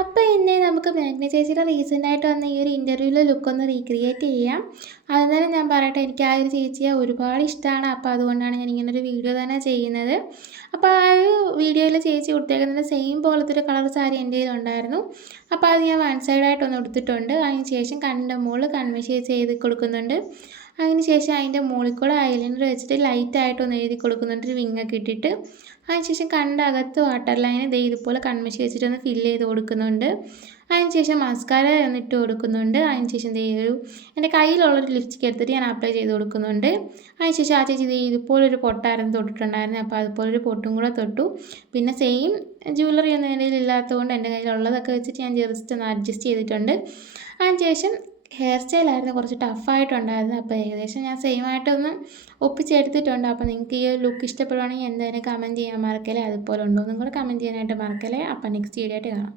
അപ്പോൾ ഇന്ന് നമുക്ക് മേഘ്ന ചേച്ചിയുടെ റീസെൻ്റായിട്ട് വന്ന ഈ ഒരു ഇൻ്റർവ്യൂവിലെ ലുക്കൊന്ന് റീക്രിയേറ്റ് ചെയ്യാം. അന്നേരം ഞാൻ പറയട്ടെ, എനിക്ക് ആ ഒരു ചേച്ചിയെ ഒരുപാട് ഇഷ്ടമാണ്. അപ്പോൾ അതുകൊണ്ടാണ് ഞാൻ ഇങ്ങനൊരു വീഡിയോ തന്നെ ചെയ്യുന്നത്. അപ്പോൾ ആ ഒരു വീഡിയോയിൽ ചേച്ചി ഉടുത്തേക്കുന്നത് സെയിം പോലത്തെ ഒരു കളർ സാരി എൻ്റെ കയ്യിലുണ്ടായിരുന്നു. അപ്പോൾ അത് ഞാൻ വൺ സൈഡായിട്ടൊന്ന് ഉടുത്തിട്ടുണ്ട്. അതിന് ശേഷം കണ്ണിൻ്റെ മുകളിൽ കൺമഷി ചെയ്ത് കൊടുക്കുന്നുണ്ട്. അതിന് ശേഷം അതിൻ്റെ മുകളിൽ കൂടെ ഐലൈനർ വെച്ചിട്ട് ലൈറ്റായിട്ടൊന്ന് എഴുതി കൊടുക്കുന്നുണ്ട്, ഒരു വിങ്ങൊക്കെ ഇട്ടിട്ട്. അതിനുശേഷം കണ്ണിൻ്റെ അകത്ത് വാട്ടർ ലൈന് ഇതുപോലെ കൺമഷി വെച്ചിട്ടൊന്ന് ഫില്ല് ചെയ്ത് കൊടുക്കുന്നുണ്ട്. അതിനുശേഷം മസ്കാര ഒന്ന് ഇട്ട് കൊടുക്കുന്നുണ്ട്. അതിനുശേഷം എൻ്റെ കയ്യിലുള്ളൊരു ലിപ്സ്റ്റിക് എടുത്തിട്ട് ഞാൻ അപ്ലൈ ചെയ്ത് കൊടുക്കുന്നുണ്ട്. അതിനുശേഷം ആ ചേച്ചി ഇതുപോലൊരു പൊട്ടായിരുന്നു തൊട്ടിട്ടുണ്ടായിരുന്നത്. അപ്പോൾ അതുപോലൊരു പൊട്ടും കൂടെ തൊട്ടു. പിന്നെ സെയിം ജ്വല്ലറി ഒന്നും എൻ്റെ കയ്യിൽ ഇല്ലാത്തതുകൊണ്ട് എൻ്റെ കയ്യിലുള്ളതൊക്കെ വെച്ചിട്ട് ഞാൻ ജസ്റ്റ് ഒന്ന് അഡ്ജസ്റ്റ് ചെയ്തിട്ടുണ്ട്. അതിനുശേഷം ഹെയർ സ്റ്റൈലായിരുന്നു കുറച്ച് ടഫായിട്ടുണ്ടായിരുന്നത്. അപ്പോൾ ഏകദേശം ഞാൻ സെയിമായിട്ടൊന്ന് ഒപ്പിച്ചെടുത്തിട്ടുണ്ട്. അപ്പോൾ നിങ്ങൾക്ക് ഈ ഒരു ലുക്ക് ഇഷ്ടപ്പെടുവാണെങ്കിൽ എന്തായാലും കമൻറ്റ് ചെയ്യാൻ മറക്കല്ലേ. അതുപോലെ ഉണ്ടോ എന്നും കൂടെ കമൻറ്റ് ചെയ്യാനായിട്ട് മറക്കല്ലേ. അപ്പോൾ നെക്സ്റ്റ് വീഡിയോ ആയിട്ട് കാണാം.